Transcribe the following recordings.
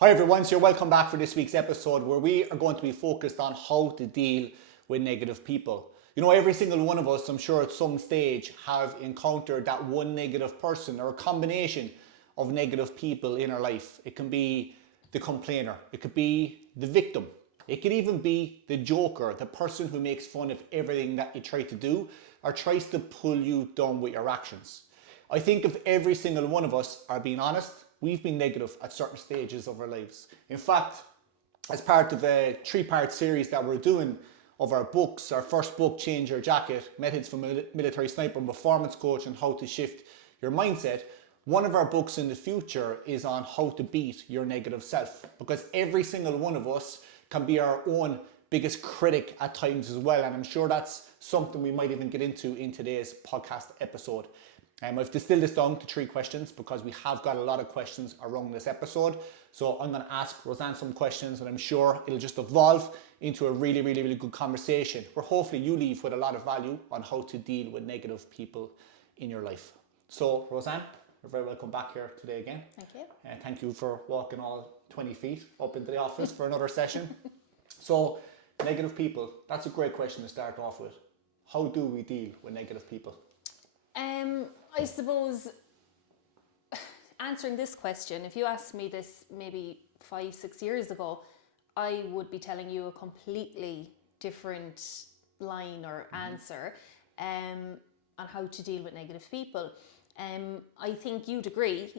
Hi everyone, so you're welcome back for this week's episode where we are going to be focused on how to deal with negative people. You know, every single one of us, I'm sure at some stage, have encountered that one negative person or a combination of negative people in our life. It can be the complainer, it could be the victim, it could even be the joker, the person who makes fun of everything that you try to do or tries to pull you down with your actions. I think if every single one of us are being honest, we've been negative at certain stages of our lives. In fact, as part of a three-part series that we're doing of our books, our first book, Change Your Jacket, Methods from Military Sniper and Performance Coach and How to Shift Your Mindset, one of our books in the future is on how to beat your negative self. Because every single one of us can be our own biggest critic at times as well. And I'm sure that's something we might even get into in today's podcast episode. I've distilled this down to 3 questions because we have got a lot of questions around this episode. So I'm going to ask Rosanne some questions and I'm sure it'll just evolve into a really good conversation where hopefully you leave with a lot of value on how to deal with negative people in your life. So Rosanne, you're very welcome back here today again. Thank you. And thank you for walking all 20 feet up into the office for another session. So negative people, that's a great question to start off with. How do we deal with negative people? I suppose answering this question, if you asked me this maybe 5-6 years ago, I would be telling you a completely different line or answer on how to deal with negative people. I think you'd agree,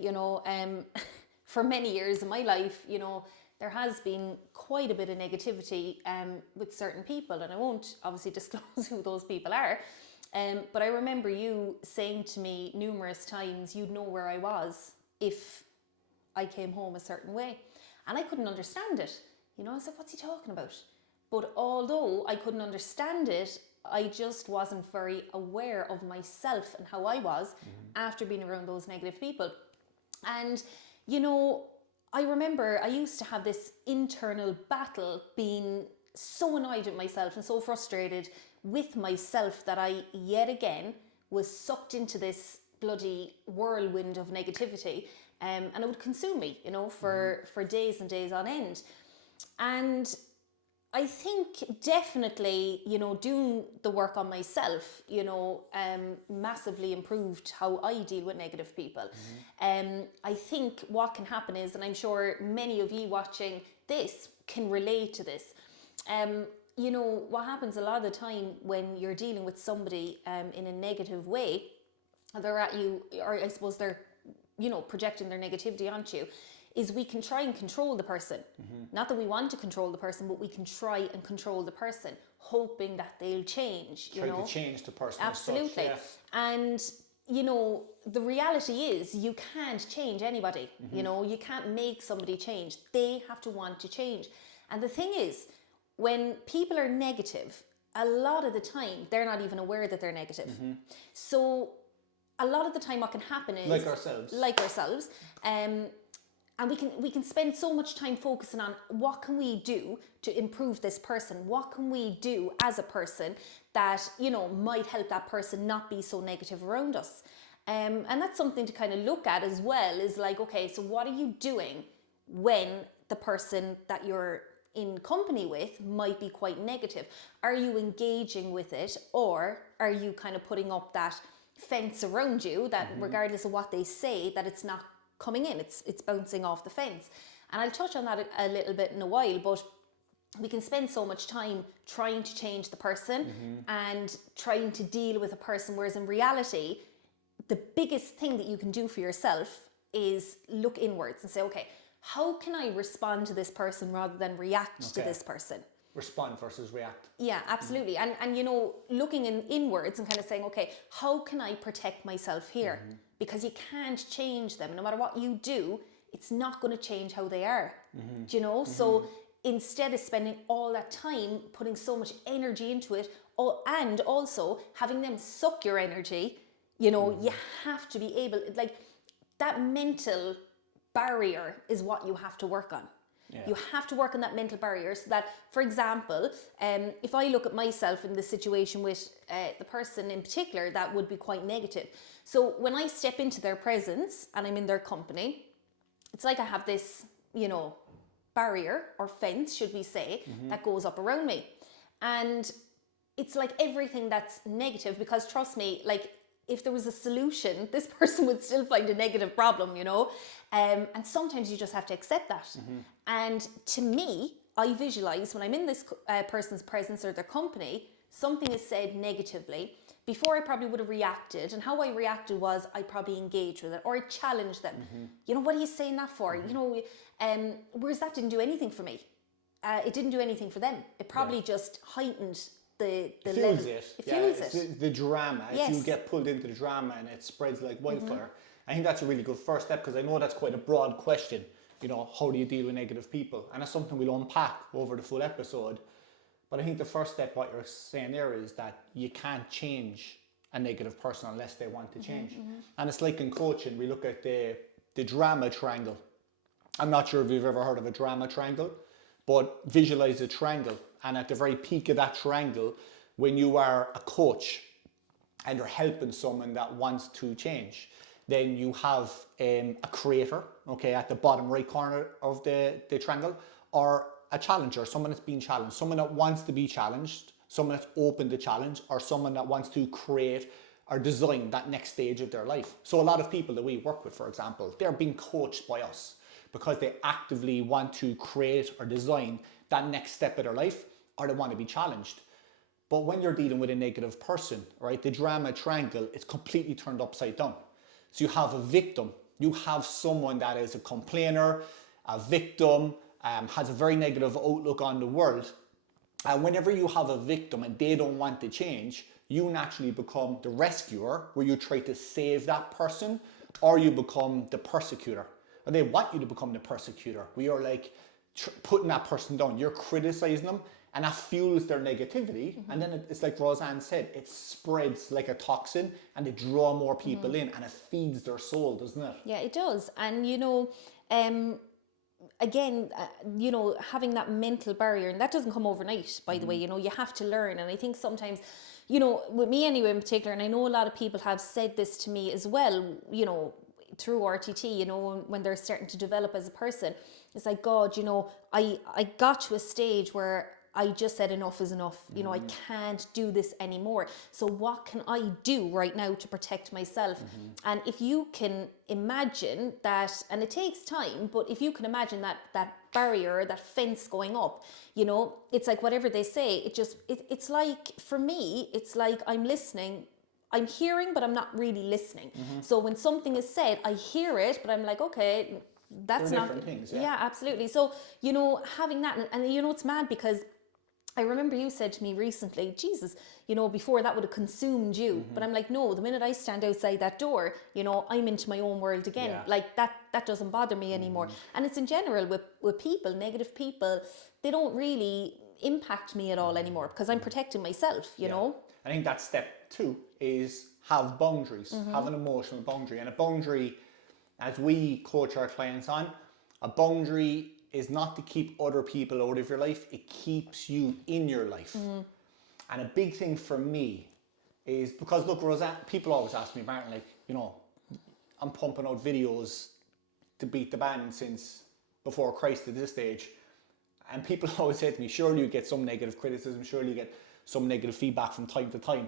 for many years in my life, there has been quite a bit of negativity with certain people, and I won't obviously disclose who those people are. But I remember you saying to me numerous times, you'd know where I was if I came home a certain way. And I couldn't understand it. I was like, what's he talking about? But although I couldn't understand it, I just wasn't very aware of myself and how I was after being around those negative people. And, I remember I used to have this internal battle being so annoyed with myself and so frustrated with myself that I yet again was sucked into this bloody whirlwind of negativity, and it would consume me, for days and days on end. And I think definitely, doing the work on myself, massively improved how I deal with negative people. I think what can happen is, and I'm sure many of you watching this can relate to this, what happens a lot of the time when you're dealing with somebody in a negative way, they're at you, or I suppose they're, projecting their negativity onto you, is we can try and control the person. Not that we want to control the person, but we can try and control the person, hoping that they'll change. Try to change the person. Absolutely. As such, yeah. And, the reality is you can't change anybody. You can't make somebody change. They have to want to change. And the thing is, when people are negative, a lot of the time, they're not even aware that they're negative. So a lot of the time what can happen is... Like ourselves. And we can spend so much time focusing on what can we do to improve this person? What can we do as a person that, might help that person not be so negative around us? And that's something to kind of look at as well, is like, okay, so what are you doing when the person that you're in company with might be quite negative? Are you engaging with it, or are you kind of putting up that fence around you that regardless of what they say, that it's not coming in, it's bouncing off the fence? And I'll touch on that a little bit in a while, but we can spend so much time trying to change the person and trying to deal with a person, whereas in reality, the biggest thing that you can do for yourself is look inwards and say, okay, how can I respond to this person rather than react to this person? Respond versus react. Yeah, absolutely. And looking inwards and kind of saying, okay, how can I protect myself here? Because you can't change them. No matter what you do, it's not going to change how they are. Do you know? So instead of spending all that time putting so much energy into it, and also having them suck your energy, you have to be able, like, that mental barrier is what you have to work on. Yeah. You have to work on that mental barrier so that, for example, if I look at myself in the situation with the person in particular, that would be quite negative. So when I step into their presence and I'm in their company, it's like I have this, barrier or fence, should we say, that goes up around me. And it's like everything that's negative, because trust me, like if there was a solution, this person would still find a negative problem, you know? And sometimes you just have to accept that. And to me, I visualize when I'm in this person's presence or their company, something is said negatively. Before I probably would have reacted, and how I reacted was I probably engaged with it or I challenged them. You know, what are you saying that for? You know, whereas that didn't do anything for me. It didn't do anything for them. It probably just heightened the fuels level. it. It fuels it's it. the drama. Yes. If you get pulled into the drama and it spreads like wildfire. I think that's a really good first step, because I know that's quite a broad question. You know, how do you deal with negative people? And it's something we'll unpack over the full episode. But I think the first step, what you're saying there, is that you can't change a negative person unless they want to change. And it's like in coaching, we look at the drama triangle. I'm not sure if you've ever heard of a drama triangle, but visualize a triangle. And at the very peak of that triangle, when you are a coach and you're helping someone that wants to change, then you have a creator, okay, at the bottom right corner of the triangle, or a challenger, someone that's being challenged, someone that wants to be challenged, someone that's open to challenge, or someone that wants to create or design that next stage of their life. So a lot of people that we work with, for example, they're being coached by us because they actively want to create or design that next step of their life, or they want to be challenged. But when you're dealing with a negative person, right, the drama triangle, it's completely turned upside down. So you have a victim, you have someone that is a complainer, a victim, has a very negative outlook on the world. And whenever you have a victim and they don't want to change, you naturally become the rescuer, where you try to save that person, or you become the persecutor. Or they want you to become the persecutor, where you're like putting that person down, you're criticizing them, and that fuels their negativity. And then it's like Rosanne said, it spreads like a toxin, and they draw more people in, and it feeds their soul, doesn't it? Yeah, it does. And you know, again, you know, having that mental barrier, and that doesn't come overnight, by the way, you know, you have to learn. And I think sometimes, you know, with me anyway in particular, and I know a lot of people have said this to me as well, you know, through RTT, you know, when they're starting to develop as a person, it's like, God, you know, I got to a stage where I just said enough is enough. You know, I can't do this anymore. So what can I do right now to protect myself? And if you can imagine that, and it takes time, but if you can imagine that barrier, that fence going up, you know, it's like whatever they say, it's like, for me, it's like I'm listening, I'm hearing, but I'm not really listening. So when something is said, I hear it, but I'm like, okay, that's They're not different things, yeah, absolutely. So, you know, having that, and you know, it's mad because I remember you said to me recently, Jesus, you know, before that would have consumed you. But I'm like, no, the minute I stand outside that door, you know, I'm into my own world again. Yeah. Like that doesn't bother me anymore. And it's in general with people, negative people, they don't really impact me at all anymore because I'm protecting myself, you know. I think that's step 2, is have boundaries, have an emotional boundary. And a boundary, as we coach our clients on, a boundary is not to keep other people out of your life, it keeps you in your life. And a big thing for me is, because look, Rosanne, people always ask me, Martin, like, you know, I'm pumping out videos to beat the band since before Christ at this stage. And people always say to me, surely you get some negative criticism, surely you get some negative feedback from time to time.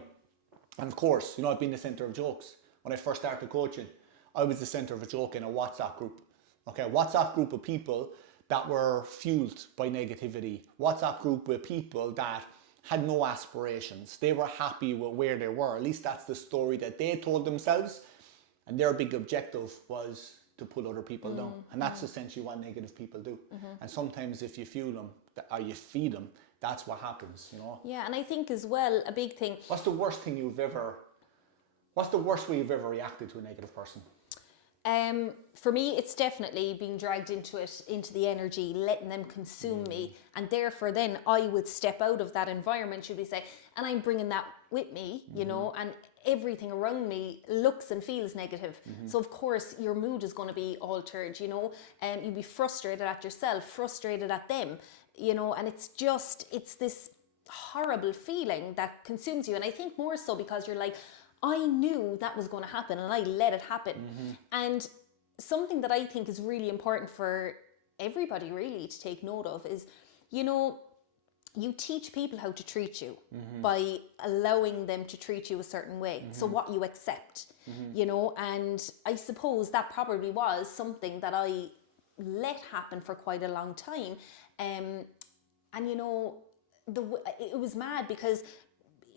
And of course, you know, I've been the center of jokes. When I first started coaching, I was the center of a joke in a WhatsApp group. Okay, a WhatsApp group of people that were fueled by negativity. WhatsApp group with people that had no aspirations. They were happy with where they were. At least that's the story that they told themselves. And their big objective was to pull other people down. And that's essentially what negative people do. And sometimes if you fuel them or you feed them, that's what happens, you know. Yeah, and I think as well, a big thing. What's the worst way you've ever reacted to a negative person? For me, it's definitely being dragged into the energy, letting them consume me. And therefore then I would step out of that environment, should we say, and I'm bringing that with me, you know, and everything around me looks and feels negative. So of course your mood is going to be altered, you know, and you'll be frustrated at yourself, frustrated at them, you know, and it's this horrible feeling that consumes you. And I think more so because you're like, I knew that was going to happen and I let it happen. And something that I think is really important for everybody really to take note of is, you know, you teach people how to treat you by allowing them to treat you a certain way. So what you accept, you know, and I suppose that probably was something that I let happen for quite a long time. And you know, it was mad because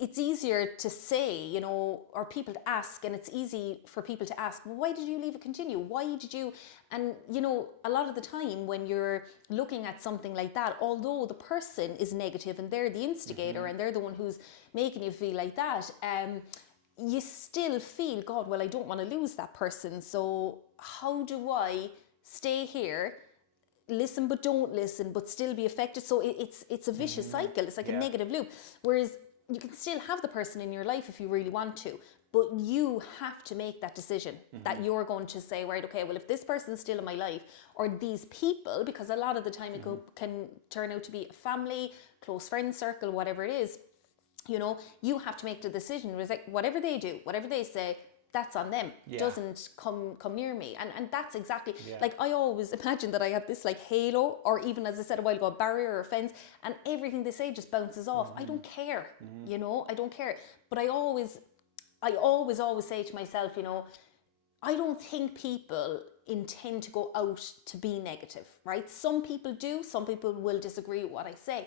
it's easier to say, you know, or people to ask, and it's easy for people to ask, well, why did you leave it continue? Why did you? And, you know, a lot of the time when you're looking at something like that, although the person is negative and they're the instigator and they're the one who's making you feel like that, you still feel, God, well, I don't want to lose that person. So how do I stay here, listen but don't listen, but still be affected? So it's a vicious cycle. It's like a negative loop. Whereas you can still have the person in your life if you really want to, but you have to make that decision that you're going to say, right, okay, well, if this person's still in my life, or these people, because a lot of the time it can turn out to be a family, close friend circle, whatever it is, you know, you have to make the decision. It's like, whatever they do, whatever they say, that's on them. Doesn't come near me. And that's exactly, like, I always imagine that I have this like halo, or even, as I said a while ago, a barrier or a fence, and everything they say just bounces off. I don't care, you know, I don't care. But I always say to myself, you know, I don't think people intend to go out to be negative, right? Some people do, some people will disagree with what I say.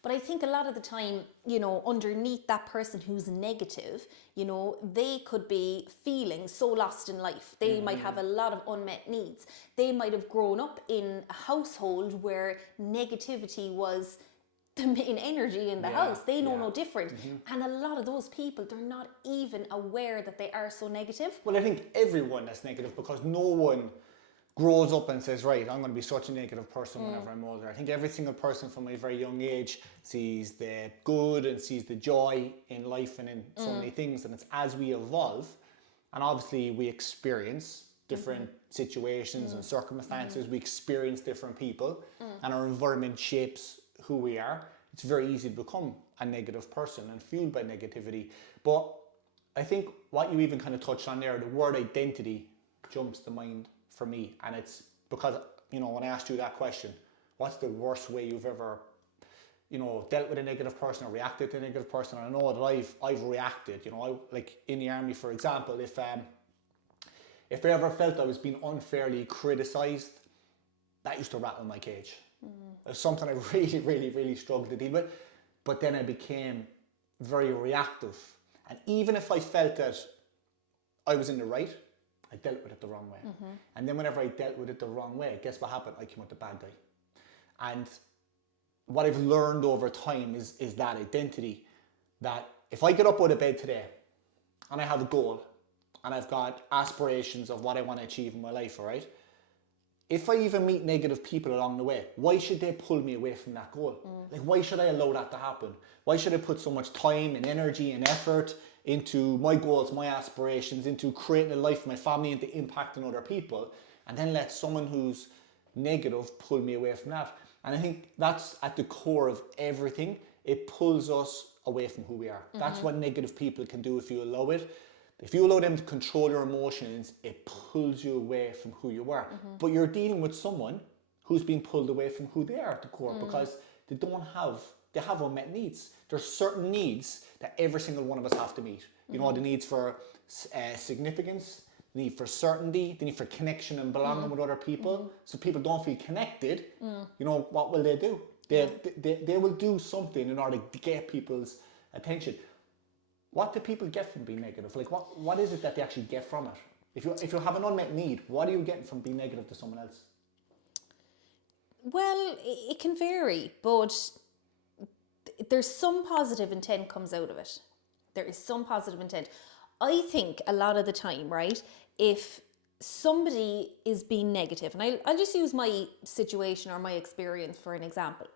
But I think a lot of the time, you know, underneath that person who's negative, you know, they could be feeling so lost in life. They might have a lot of unmet needs. They might have grown up in a household where negativity was the main energy in the house. They know no different. And a lot of those people, they're not even aware that they are so negative. Well, I think everyone is negative, because no one grows up and says, right, I'm going to be such a negative person whenever I'm older. I think every single person from a very young age sees the good and sees the joy in life and in so many things. And it's as we evolve, and obviously we experience different situations and circumstances, we experience different people, and our environment shapes who we are. It's very easy to become a negative person and fueled by negativity. But I think what you even kind of touched on there, the word identity jumps to mind for me. And it's because, you know, when I asked you that question, what's the worst way you've ever, you know, dealt with a negative person or reacted to a negative person? And I know that I've reacted, you know, like in the army, for example, if I ever felt I was being unfairly criticized, that used to rattle my cage. It was something I really, really, really struggled to deal with. But then I became very reactive. And even if I felt that I was in the right, I dealt with it the wrong way. And then whenever I dealt with it the wrong way, guess what happened? I came out the bad guy. And what I've learned over time is that identity, that if I get up out of bed today and I have a goal and I've got aspirations of what I want to achieve in my life, all right? If I even meet negative people along the way, why should they pull me away from that goal? Like, why should I allow that to happen? Why should I put so much time and energy and effort into my goals, my aspirations, into creating a life for my family, into impacting other people, and then let someone who's negative pull me away from that? And I think that's at the core of everything. It pulls us away from who we are. That's what negative people can do if you allow it. If you allow them to control your emotions, it pulls you away from who you are. But you're dealing with someone who's being pulled away from who they are at the core, because they have unmet needs. There's certain needs that every single one of us have to meet. You know, the needs for significance, the need for certainty, the need for connection and belonging with other people. So people don't feel connected. You know, what will they do? They will do something in order to get people's attention. What do people get from being negative? Like, what is it that they actually get from it? If you have an unmet need, what are you getting from being negative to someone else? Well, it can vary, but there's some positive intent comes out of it. There is some positive intent. I think a lot of the time, right, if somebody is being negative, and I'll just use my situation or my experience for an example.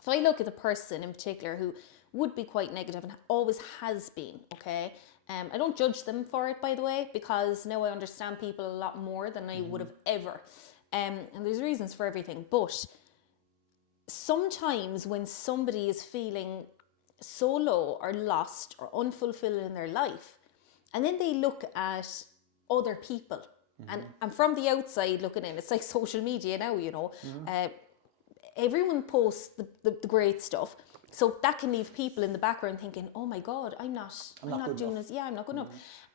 If I look at the person in particular who would be quite negative and always has been, okay? I don't judge them for it, by the way, because now I understand people a lot more than I would have ever. And there's reasons for everything. But sometimes when somebody is feeling so low or lost or unfulfilled in their life, and then they look at other people And from the outside looking in, it's like social media now, you know. Everyone posts the great stuff. So that can leave people in the background thinking, oh my God, I'm not doing this. Yeah, I'm not good enough.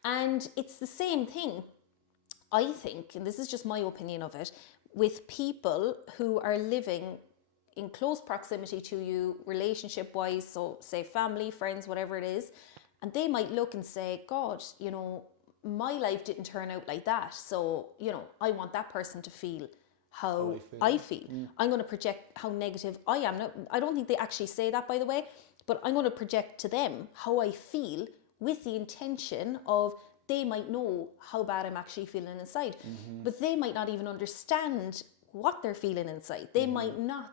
And it's the same thing, I think, and this is just my opinion of it, with people who are living in close proximity to you, relationship wise, so say family, friends, whatever it is, and they might look and say, God, you know, my life didn't turn out like that. So, you know, I want that person to feel how I feel. I'm going to project how negative I am. Now, I don't think they actually say that, by the way, but I'm going to project to them how I feel with the intention of they might know how bad I'm actually feeling inside. But they might not even understand what they're feeling inside. They might not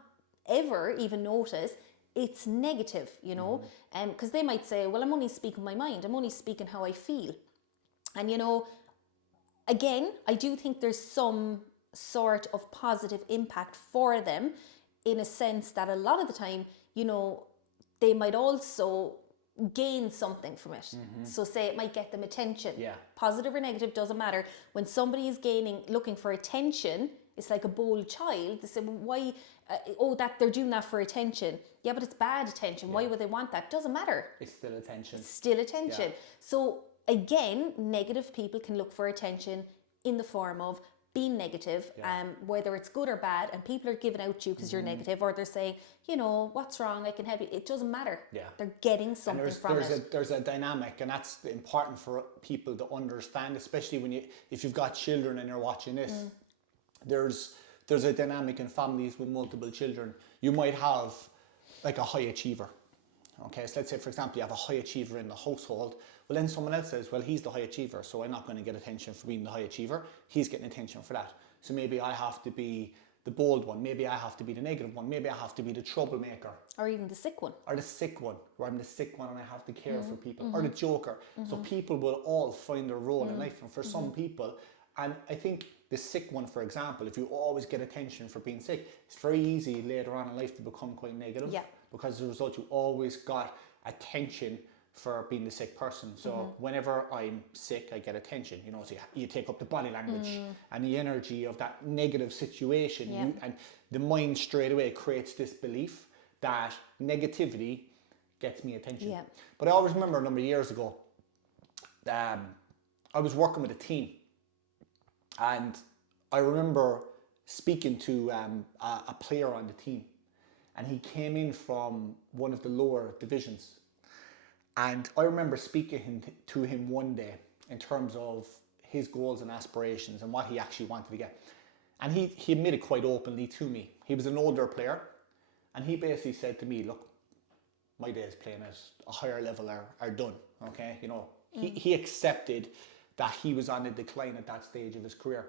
ever even notice it's negative, you know, because they might say, well, I'm only speaking my mind. I'm only speaking how I feel. And, you know, again, I do think there's some sort of positive impact for them in a sense that a lot of the time, you know, they might also gain something from it. So say it might get them attention. Positive or negative, doesn't matter. When somebody is looking for attention, it's like a bold child. They say, well, why, that they're doing that for attention. Yeah, but it's bad attention. Why would they want that? Doesn't matter. It's still attention. It's still attention. So again, negative people can look for attention in the form of being negative, whether it's good or bad, and people are giving out to you because you're negative, or they're saying, you know, what's wrong, I can help you. It doesn't matter. They're getting something from it. There's a dynamic, and that's important for people to understand, especially if you've got children and you're watching this. There's a dynamic in families with multiple children. You might have like a high achiever. Okay, so let's say, for example, you have a high achiever in the household. Well, then someone else says, well, he's the high achiever, so I'm not going to get attention for being the high achiever. He's getting attention for that. So maybe I have to be the bold one. Maybe I have to be the negative one. Maybe I have to be the troublemaker. Or even the sick one. Or the sick one, where I'm the sick one and I have to care for people. Or the joker. So people will all find their role in life. And for some people, and I think the sick one, for example, if you always get attention for being sick, it's very easy later on in life to become quite negative. Because as a result, you always got attention for being the sick person. So whenever I'm sick, I get attention. You know, so you take up the body language and the energy of that negative situation. And the mind straight away creates this belief that negativity gets me attention. But I always remember a number of years ago, I was working with a team. And I remember speaking to a player on the team. And he came in from one of the lower divisions. And I remember speaking to him one day in terms of his goals and aspirations and what he actually wanted to get. And he admitted quite openly to me. He was an older player. And he basically said to me, look, my days playing at a higher level are done. Okay, you know, he accepted that he was on a decline at that stage of his career.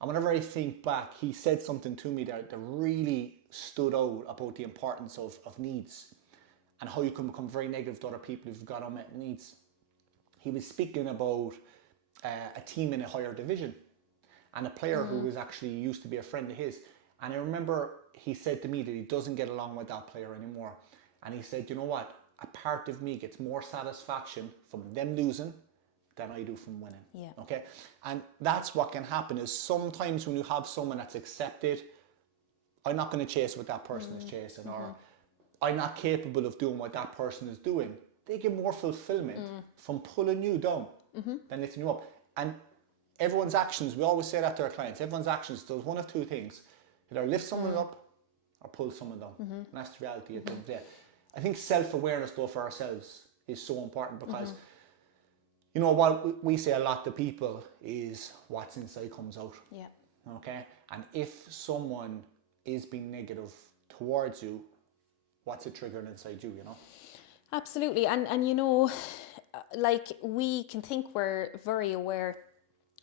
And whenever I think back, he said something to me that really stood out about the importance of needs and how you can become very negative to other people if you've got unmet needs. He was speaking about a team in a higher division and a player who was actually used to be a friend of his. And I remember he said to me that he doesn't get along with that player anymore. And he said, you know what? A part of me gets more satisfaction from them losing than I do from winning. Okay? And that's what can happen is sometimes when you have someone that's accepted, I'm not going to chase what that person is chasing, or I'm not capable of doing what that person is doing. They get more fulfillment from pulling you down than lifting you up. And everyone's actions, we always say that to our clients, everyone's actions does one of two things. Either lift someone up or pull someone down. And that's the reality at the end of the day. I think self-awareness though for ourselves is so important because you know what we say a lot to people is what's inside comes out. Okay? And if someone is being negative towards you, what's it triggering inside you, you know? Absolutely. And you know, like we can think we're very aware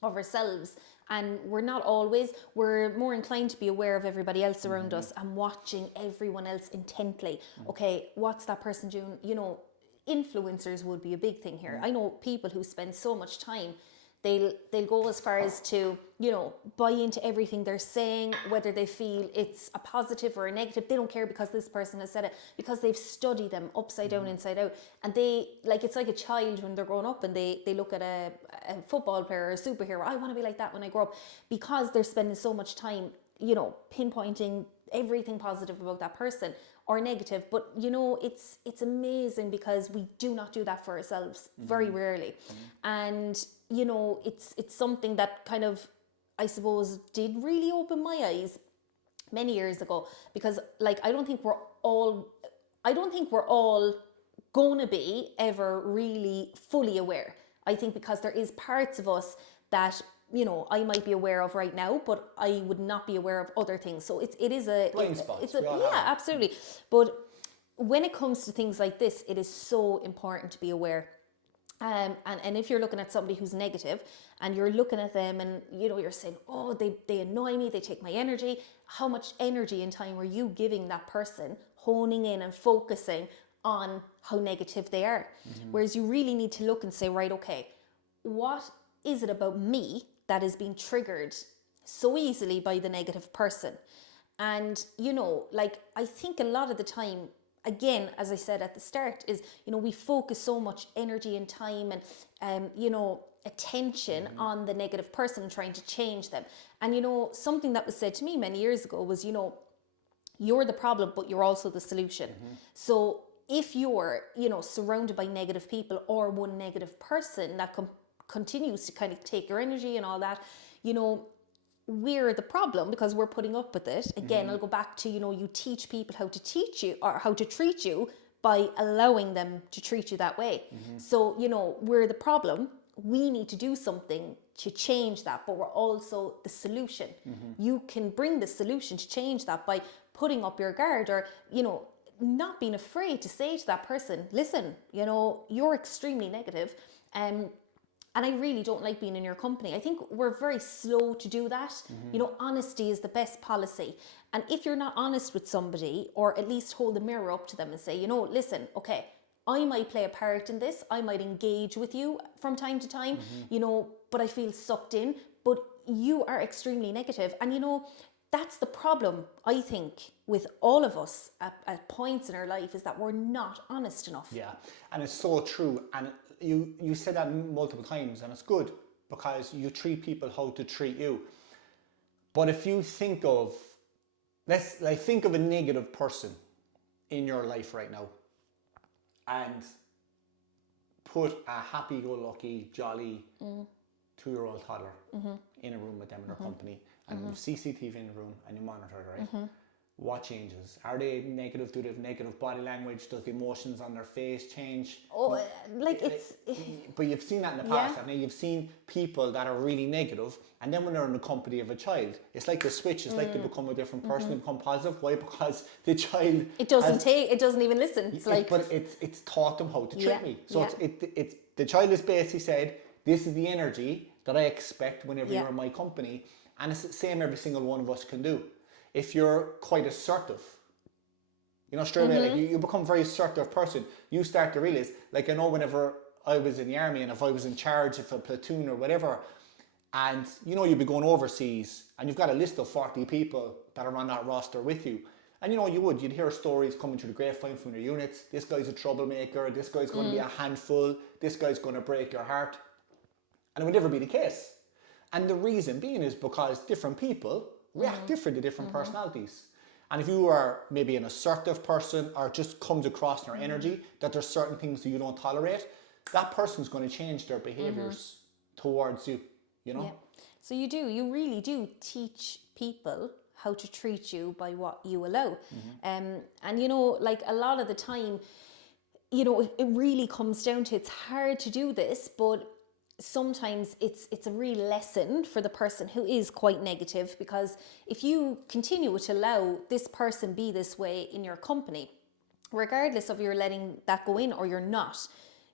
of ourselves, and we're not always. We're more inclined to be aware of everybody else around us and watching everyone else intently. Okay, what's that person doing? You know, influencers would be a big thing here. I know people who spend so much time, they'll go as far as to, you know, buy into everything they're saying, whether they feel it's a positive or a negative. They don't care because this person has said it, because they've studied them upside down, inside out. And they, like, it's like a child when they're growing up and they look at a football player or a superhero. I want to be like that when I grow up, because they're spending so much time, you know, pinpointing everything positive about that person or negative. But you know, it's amazing because we do not do that for ourselves very rarely. And you know, it's something that kind of, I suppose, did really open my eyes many years ago, because like I don't think we're all gonna be ever really fully aware. I think because there is parts of us that, you know, I might be aware of right now, but I would not be aware of other things. So it is a blind spots. yeah, absolutely. But when it comes to things like this, it is so important to be aware. And if you're looking at somebody who's negative and you're looking at them and, you know, you're saying, oh, they annoy me, they take my energy. How much energy and time are you giving that person, honing in and focusing on how negative they are? Whereas you really need to look and say, right, okay, what is it about me that is being triggered so easily by the negative person? And, you know, like, I think a lot of the time, again, as I said at the start, is, you know, we focus so much energy and time and, you know, attention on the negative person and trying to change them. And, you know, something that was said to me many years ago was, you know, you're the problem, but you're also the solution. So if you're, you know, surrounded by negative people or one negative person that continues to kind of take your energy and all that, you know, we're the problem because we're putting up with it. Again, I'll go back to, you know, you teach people how to teach you or how to treat you by allowing them to treat you that way. So, you know, we're the problem. We need to do something to change that, but we're also the solution. You can bring the solution to change that by putting up your guard, or, you know, not being afraid to say to that person, listen, you know, you're extremely negative. And I really don't like being in your company. I think we're very slow to do that. You know, honesty is the best policy. And if you're not honest with somebody, or at least hold the mirror up to them and say, you know, listen, okay, I might play a part in this. I might engage with you from time to time, you know, but I feel sucked in. But you are extremely negative. And, you know, that's the problem, I think, with all of us at points in our life, is that we're not honest enough. Yeah, and it's so true. And you said that multiple times, and it's good because you treat people how to treat you. But if you think of, think of a negative person in your life right now, and put a happy-go-lucky, jolly 2-year-old toddler in a room with them in their company, and you CCTV in the room and you monitor it, right? What changes? Are they negative? Do they have negative body language? Does the emotions on their face change? Oh, like it's... But you've seen that in the past, haven't you? You've seen people that are really negative, and then when they're in the company of a child, it's like the switch. It's like they become a different person, they become positive. Why? Because the child... It doesn't even listen. It's like... But it's taught them how to treat me. So it's the child has basically said, this is the energy that I expect whenever you're in my company. And it's the same every single one of us can do. If you're quite assertive, you know, straight away, like you become a very assertive person, you start to realize, like, I know whenever I was in the army and if I was in charge of a platoon or whatever, and you know, you'd be going overseas and you've got a list of 40 people that are on that roster with you. And you know, you'd hear stories coming through the grapevine from your units. This guy's a troublemaker, this guy's going to be a handful, this guy's going to break your heart. And it would never be the case. And the reason being is because different people react different to different personalities. And if you are maybe an assertive person, or just comes across in your energy that there's certain things that you don't tolerate, that person's going to change their behaviours towards you, you know? Yeah. So you really do teach people how to treat you by what you allow. And you know, like, a lot of the time, you know, it really comes down to, it's hard to do this, but sometimes it's a real lesson for the person who is quite negative, because if you continue to allow this person be this way in your company, regardless of you're letting that go in or you're not,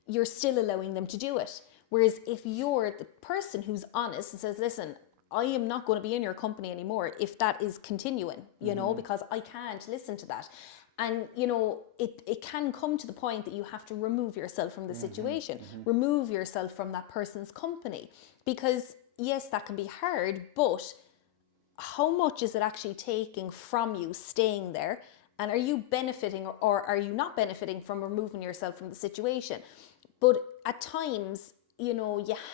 you're still allowing them to do it. Whereas if you're the person who's honest and says, listen, I am not going to be in your company anymore if that is continuing, you know, because I can't listen to that. And, it can come to the point that you have to remove yourself from the situation, remove yourself from that person's company. Because, yes, that can be hard, but how much is it actually taking from you staying there? And are you benefiting or are you not benefiting from removing yourself from the situation? But at times, you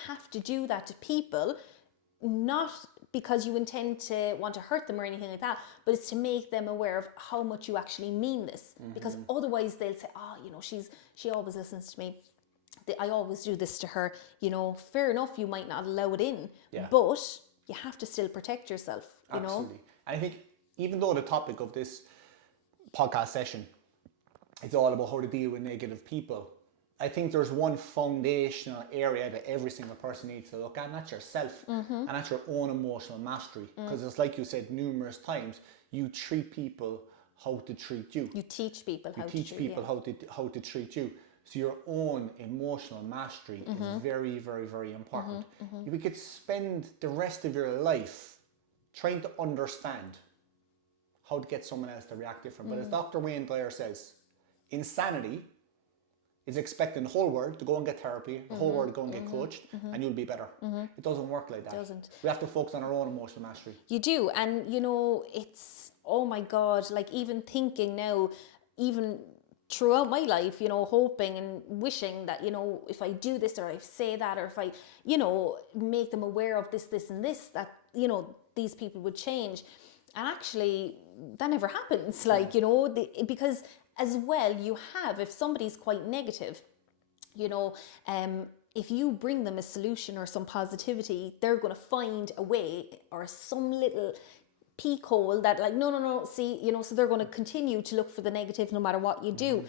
have to do that to people, not because you intend to want to hurt them or anything like that, but it's to make them aware of how much you actually mean this. Because otherwise they'll say, she always listens to me. I always do this to her. Fair enough, you might not allow it in, but you have to still protect yourself, Absolutely. And I think even though the topic of this podcast session is all about how to deal with negative people, I think there's one foundational area that every single person needs to look at, and that's yourself, and that's your own emotional mastery. Because it's like you said numerous times, you treat people how to treat you. You teach people how to treat you. So your own emotional mastery is very, very, very important. If you could spend the rest of your life trying to understand how to get someone else to react different. But as Dr. Wayne Dyer says, insanity is expecting the whole world to go and get therapy, the whole world to go and get coached, and you'll be better. It doesn't work like that. It doesn't. We have to focus on our own emotional mastery. You do. And, it's, oh my God, like even thinking now, even throughout my life, hoping and wishing that, if I do this or I say that, or if I, make them aware of this and this, that, these people would change. And actually, that never happens. Like, because as well, you have, if somebody's quite negative, if you bring them a solution or some positivity, they're going to find a way or some little peak hole that like, no, see, so they're going to continue to look for the negative no matter what you do.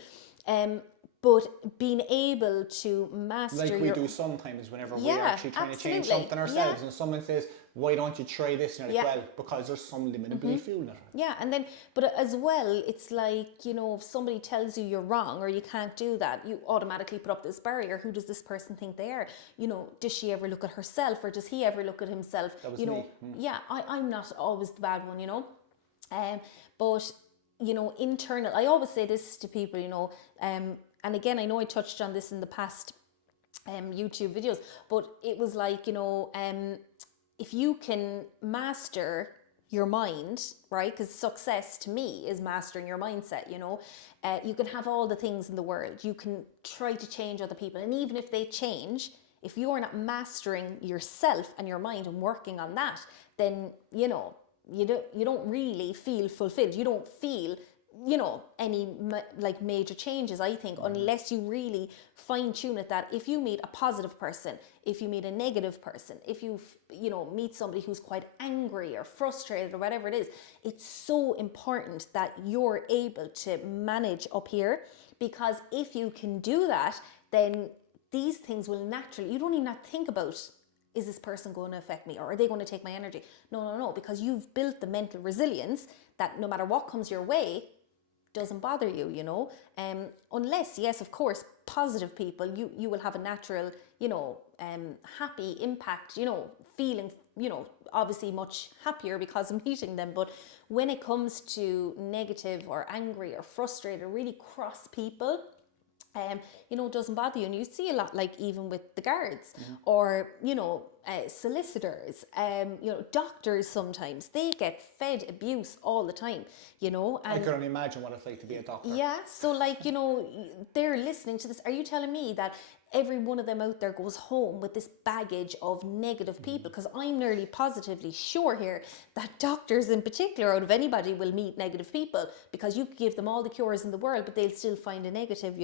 But being able to master like we do sometimes whenever we're actually trying to change something ourselves, and someone says, why don't you try this? And you're like, well, because there's some limited belief in it. Yeah, and then, but as well, it's like, if somebody tells you you're wrong or you can't do that, you automatically put up this barrier. Who does this person think they are? Does she ever look at herself or does he ever look at himself? That was me. Yeah, I'm not always the bad one, but, internal, I always say this to people, and again, I know I touched on this in the past YouTube videos, but it was like, if you can master your mind, right? Because success to me is mastering your mindset, you can have all the things in the world. You can try to change other people. And even if they change, if you are not mastering yourself and your mind and working on that, then, you don't really feel fulfilled. You don't feel any like major changes, I think, unless you really fine tune it, that if you meet a positive person, if you meet a negative person, if you meet somebody who's quite angry or frustrated or whatever it is, it's so important that you're able to manage up here, because if you can do that, then these things will naturally, you don't even have to think about, is this person going to affect me or are they going to take my energy? No, because you've built the mental resilience that no matter what comes your way, doesn't bother you, unless, yes, of course, positive people, you will have a natural, happy impact, feeling, obviously much happier because of meeting them. But when it comes to negative or angry or frustrated or really cross people, it doesn't bother you. And you see a lot, like even with the guards or, solicitors, doctors, sometimes they get fed abuse all the time, and I can only imagine what it's like to be a doctor. Yeah. So like, they're listening to this. Are you telling me that every one of them out there goes home with this baggage of negative people? Because I'm nearly positively sure here that doctors in particular, out of anybody, will meet negative people, because you could give them all the cures in the world, but they'll still find a negative,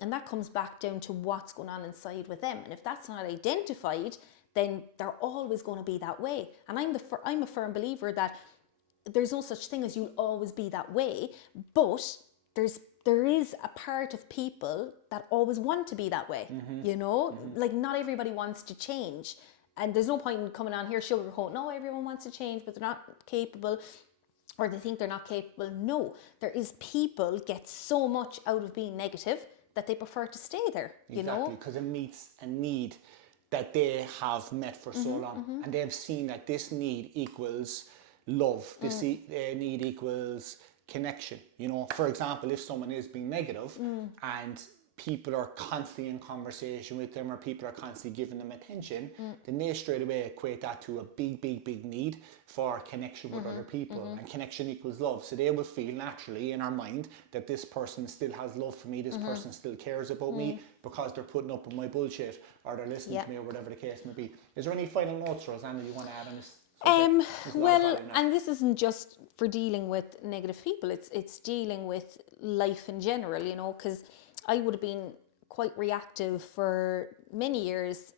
and that comes back down to what's going on inside with them. And if that's not identified, then they're always going to be that way. And I'm a firm believer that there's no such thing as you'll always be that way, but there is a part of people that always want to be that way, like not everybody wants to change. And there's no point in coming on here sugarcoating, no, everyone wants to change, but they're not capable, or they think they're not capable. No, there is people get so much out of being negative that they prefer to stay there, Exactly, because it meets a need that they have met for so long. And they've seen that this need equals love. This need equals connection. You know, for example, if someone is being negative and people are constantly in conversation with them, or people are constantly giving them attention, then they straight away equate that to a big need for connection with other people. And connection equals love. So they will feel naturally in our mind that this person still has love for me, this person still cares about me, because they're putting up with my bullshit, or they're listening to me, or whatever the case may be. Is there any final notes, Rosanne, that you want to add on this? Well, and this isn't just for dealing with negative people, it's dealing with life in general, you know, because I would have been quite reactive for many years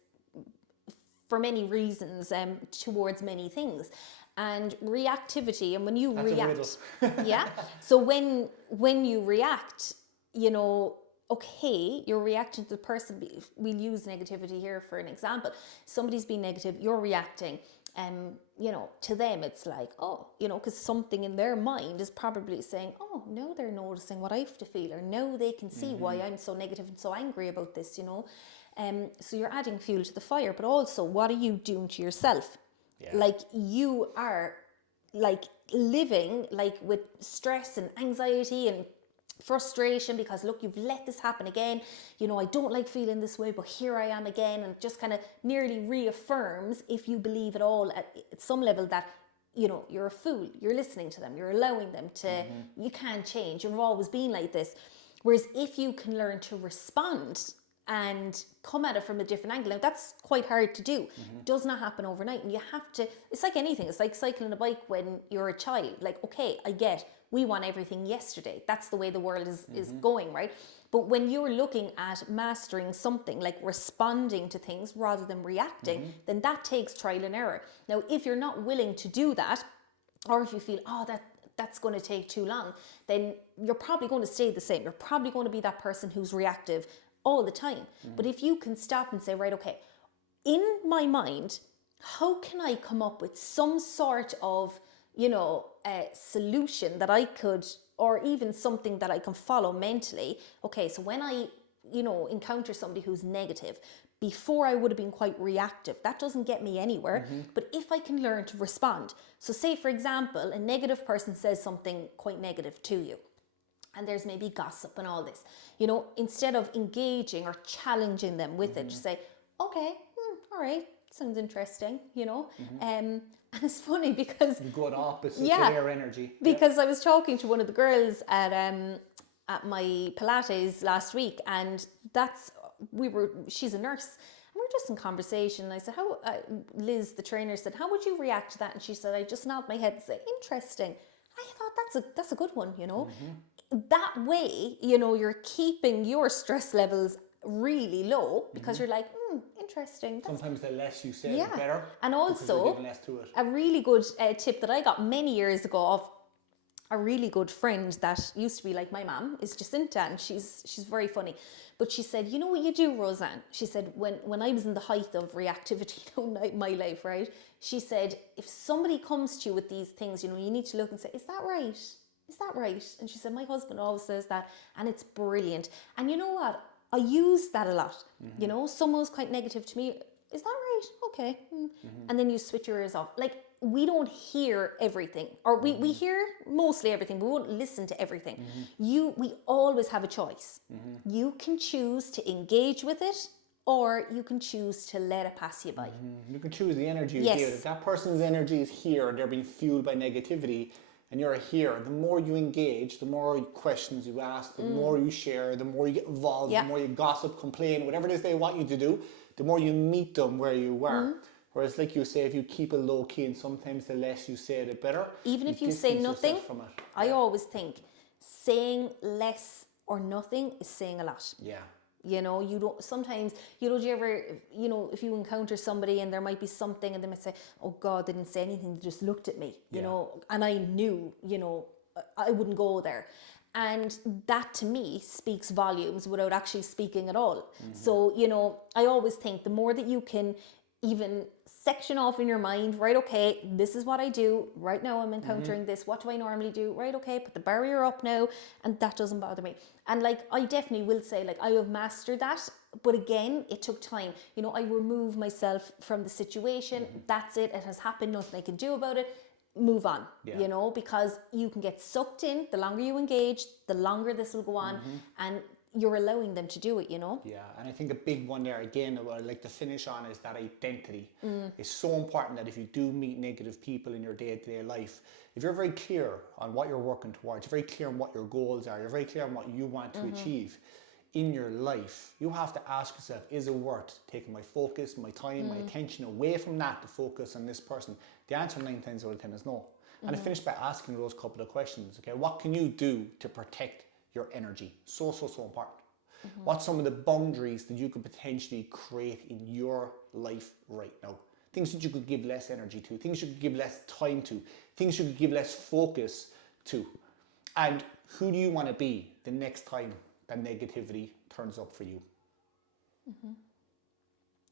for many reasons towards many things. And reactivity, and when you react, so when you react, you know, okay, you're reacting to the person. We'll use negativity here for an example. Somebody's being negative, you're reacting. You know, to them it's like, oh, you know, because something in their mind is probably saying, oh, now they're noticing what I have to feel, or now they can see why I'm so negative and so angry about this, you know. So you're adding fuel to the fire, but also what are you doing to yourself? Like you are like living like with stress and anxiety and frustration because look, you've let this happen again, you know, I don't like feeling this way, but here I am again, and just kind of nearly reaffirms, if you believe at all at some level, that, you know, you're a fool, you're listening to them, you're allowing them to, you can't change, you've always been like this. Whereas if you can learn to respond and come at it from a different angle, now that's quite hard to do, does not happen overnight, and you have to, it's like anything, it's like cycling a bike when you're a child. Like, okay, I get, we want everything yesterday, that's the way the world is going, right? But when you're looking at mastering something, like responding to things rather than reacting, then that takes trial and error. Now, if you're not willing to do that, or if you feel, oh, that's going to take too long, then you're probably going to stay the same. You're probably going to be that person who's reactive all the time. But if you can stop and say, right, okay, in my mind, how can I come up with some sort of, you know, a solution that I could, or even something that I can follow mentally. Okay, so when I, you know, encounter somebody who's negative, before I would have been quite reactive. That doesn't get me anywhere. But if I can learn to respond. So say, for example, a negative person says something quite negative to you, and there's maybe gossip and all this, you know, instead of engaging or challenging them with it, just say, okay, all right, sounds interesting, you know. And it's funny because you go the opposite to their energy. Because I was talking to one of the girls at my Pilates last week, and she's a nurse, and we're just in conversation. And I said, how, Liz, the trainer, said, how would you react to that? And she said, I just nod my head and say, interesting. I thought that's a good one, you know. That way, you know, you're keeping your stress levels really low because you're like, interesting. Sometimes the less you say, the better. And also, a really good tip that I got many years ago of a really good friend that used to be like my mom is Jacinta, and she's very funny. But she said, you know what you do, Rosanne? She said, when I was in the height of reactivity in my life, right? She said, if somebody comes to you with these things, you know, you need to look and say, is that right? Is that right? And she said, my husband always says that, and it's brilliant. And you know what? I use that a lot. You know, someone's quite negative to me. Is that right? Okay. And then you switch your ears off. Like, we don't hear everything, or we hear mostly everything, but we won't listen to everything. We always have a choice. You can choose to engage with it, or you can choose to let it pass you by. You can choose the energy you give. If that person's energy is here, they're being fueled by negativity, and you're here, the more you engage, the more questions you ask, the more you share, the more you get involved, the more you gossip, complain, whatever it is they want you to do, the more you meet them where you are. Whereas, like you say, if you keep it low key, and sometimes the less you say, the better. Even if you say nothing, I always think saying less or nothing is saying a lot. You know, you don't, sometimes, you know, do you ever, you know, if you encounter somebody and there might be something and they might say, oh God, they didn't say anything, they just looked at me, you know, and I knew, you know, I wouldn't go there. And that to me speaks volumes without actually speaking at all. So, you know, I always think the more that you can even section off in your mind, right, okay, this is what I do, right now I'm encountering this, what do I normally do, right, okay, put the barrier up now, and that doesn't bother me. And like, I definitely will say, like, I have mastered that, but again, it took time. You know, I remove myself from the situation, that's it has happened, nothing I can do about it. move on, Yeah. you know, because you can get sucked in. The longer you engage, the longer this will go on, and you're allowing them to do it, you know. Yeah, and I think a big one there again, what I'd like to finish on is that identity. It's so important that if you do meet negative people in your day-to-day life, if you're very clear on what you're working towards, you're very clear on what your goals are, you're very clear on what you want to achieve in your life, you have to ask yourself, is it worth taking my focus, my time, my attention away from that to focus on this person? The answer 9 times out of 10 is no. And I finished by asking those couple of questions. Okay, what can you do to protect your energy? So important. What's some of the boundaries that you could potentially create in your life right now? Things that you could give less energy to, things you could give less time to, things you could give less focus to. And who do you want to be the next time that negativity turns up for you?